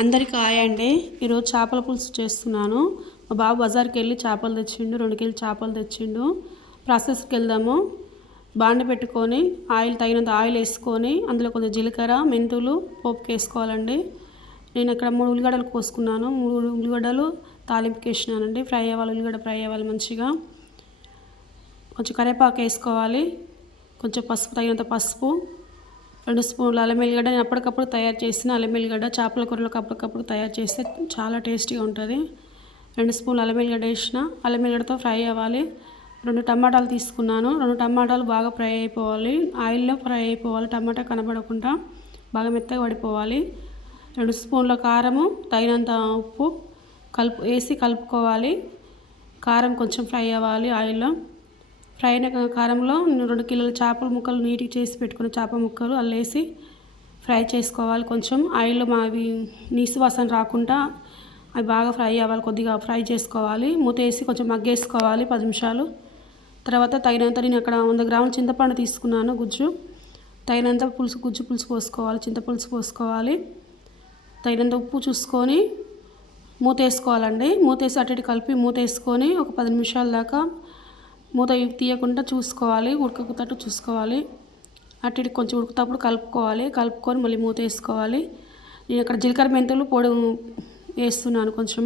అందరికీ హాయ్ అండి. ఈరోజు చేపల పులుసు చేస్తున్నాను. మా బాబు బజార్కి వెళ్ళి చేపలు తెచ్చిండు, 2 కేజీలు చేపలు తెచ్చిండు. ప్రాసెస్కి వెళ్దాము. బాండి పెట్టుకొని తగినంత ఆయిల్ వేసుకొని అందులో కొంచెం జీలకర్ర, మెంతులు పోపుకి వేసుకోవాలండి. నేను ఇక్కడ 3 ఉల్లిగడ్డలు కోసుకున్నాను. 3 ఉల్లిగడ్డలు తాలింపుకి వేసినానండి. ఫ్రై అవ్వాలి, ఉల్లిగడ్డ ఫ్రై అవ్వాలి మంచిగా. కొంచెం కరివేపాకు వేసుకోవాలి, కొంచెం పసుపు, తగినంత పసుపు, 2 స్పూన్ల అల్లం వెల్లిగడ్డ. నేను అప్పటికప్పుడు తయారు చేసిన అల్లం వెల్లిగడ్డ, చేపల కూరలకు అప్పటికప్పుడు తయారు చేస్తే చాలా టేస్టీగా ఉంటుంది. 2 స్పూన్ల అల్లం వెల్లిగడ్డ వేసిన. అల్లం వెల్లిగడ్డతో ఫ్రై అవ్వాలి. 2 టమాటాలు తీసుకున్నాను. 2 టమాటాలు బాగా ఫ్రై అయిపోవాలి, ఆయిల్లో ఫ్రై అయిపోవాలి. టమాటా కనబడకుండా బాగా మెత్తగా పడిపోవాలి. 2 స్పూన్ల కారము, తగినంత ఉప్పు వేసి కలుపుకోవాలి. కారం కొంచెం ఫ్రై అవ్వాలి ఆయిల్లో. ఫ్రై అయిన కారంలో 2 కిలోల చేపల ముక్కలు నీట్గా చేసి పెట్టుకున్న చేప ముక్కలు అల్లేసి ఫ్రై చేసుకోవాలి. కొంచెం ఆయిల్లో అవి నీసు వాసన రాకుండా అవి బాగా ఫ్రై అవ్వాలి. కొద్దిగా ఫ్రై చేసుకోవాలి. మూత వేసి కొంచెం మగ్గేసుకోవాలి 10 నిమిషాలు. తర్వాత తగినంత, నేను అక్కడ 100 గ్రాముల చింతపండు తీసుకున్నాను, గుజ్జు. తగినంత గుజ్జు పులుసు పోసుకోవాలి, చింతపులుసు పోసుకోవాలి. తగినంత ఉప్పు చూసుకొని మూత వేసుకోవాలండి. మూత వేసి అటు ఇటు కలిపి మూత వేసుకొని ఒక 10 నిమిషాల దాకా మూత తీయకుండా చూసుకోవాలి, ఉడకకుతట్టు చూసుకోవాలి. అటు ఇటు కొంచెం ఉడుకుతప్పుడు కలుపుకోవాలి. కలుపుకొని మళ్ళీ మూత వేసుకోవాలి. నేను ఇక్కడ జీలకర్ర మెంతులు పొడి వేస్తున్నాను, కొంచెం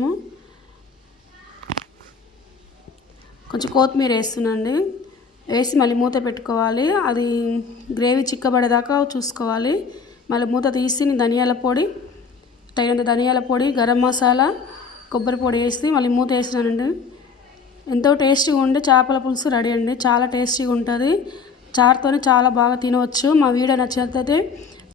కొత్తిమీర వేస్తున్నానండి. వేసి మళ్ళీ మూత పెట్టుకోవాలి. అది గ్రేవీ చిక్కబడేదాకా చూసుకోవాలి. మళ్ళీ మూత తీసి ధనియాల పొడి, తగినంత ధనియాల పొడి, గరం మసాలా, కొబ్బరి పొడి వేసి మళ్ళీ మూత వేసినానండి. ఎంతో టేస్టీగా ఉండే చేపల పులుసు రెడీ అండి. చాలా టేస్టీగా ఉంటుంది. చారుతోనే చాలా బాగా తినవచ్చు. మా వీడియో నచ్చినట్లయితే